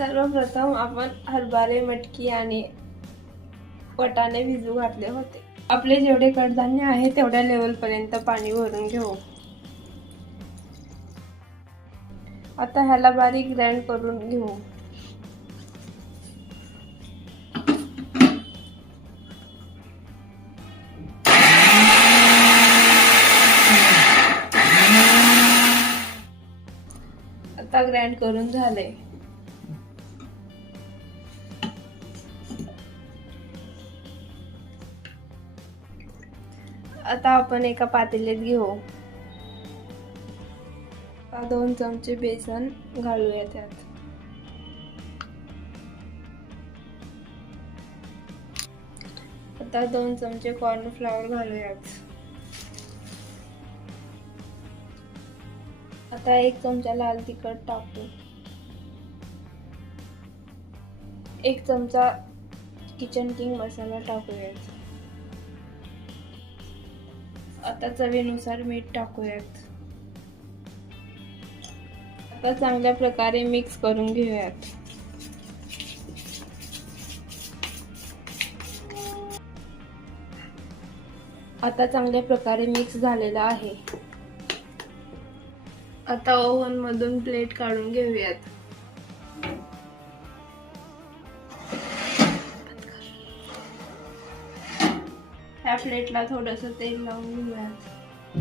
सर्वप्रथम आपण हरभरे, मटकी आणि वाटाणे भिजू घातले होते. आपले जेवढे कडधान्य आहे तेवढ्या लेवल पर्यंत पाणी भरून घेऊ. आता ह्याला बारीक ग्राइंड करून घेऊ. आता ग्राइंड करून झाले. आता आपण एका पातेल्यात घेऊ. 2 चमचे बेसन घालूया त्यात. आता 2 चमचे कॉर्नफ्लॉवर घालूयात. आता 1 चमचा लाल तिखट टाकू. 1 चमचा किचन किंग मसाला टाकूयात. आता चवीनुसार मीठ टाकूयात. आता चांगल्या प्रकारे मिक्स करून घेऊयात. आता चांगल्या प्रकारे मिक्स झालेला आहे. आता ओव्हन मधून प्लेट काढून घेऊयात. ह्या प्लेटला थोडस तेल लावून घेऊयात.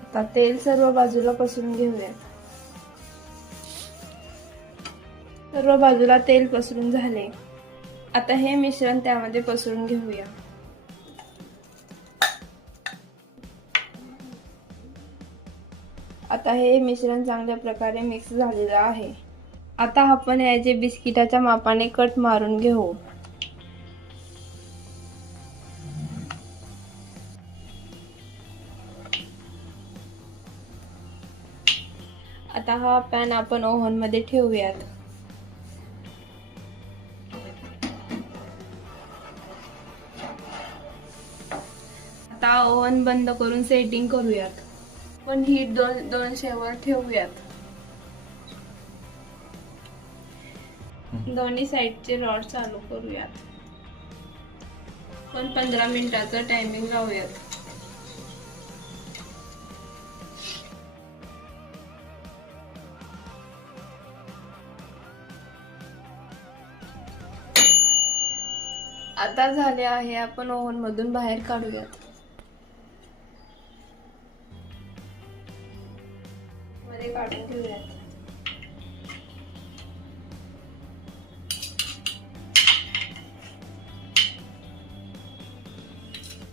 आता तेल सर्व बाजूला पसरून घेऊयात. सर्व बाजूला तेल पसरून झाले. आता हे मिश्रण त्यामध्ये पसरून घेऊया. आता हे मिश्रण चांगल्या प्रकारे मिक्स झालेलं आहे. आता आपण याचे बिस्किटाच्या मापाने कट मारून घेऊ. आता हा पॅन आपण ओव्हन मध्ये ठेवूयात. आता ओव्हन बंद करून सेटिंग करूयात. पण हीट 200 वर ठेवूयात. दोन्ही साइडचे रॉड चालू करूयात. पण 15 मिनिटाचं टायमिंग लावूयात. आता झाले आहे. आपण ओव्हन मधून बाहेर काढूयात. मध्ये काढून घेऊयात.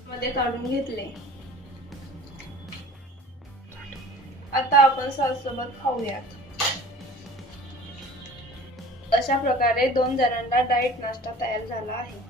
मध्ये काढून घेतले. आता आपण सॉस सोबत खाऊयात. अशा प्रकारे 2 जणांना डाएट नाश्ता तयार झाला आहे.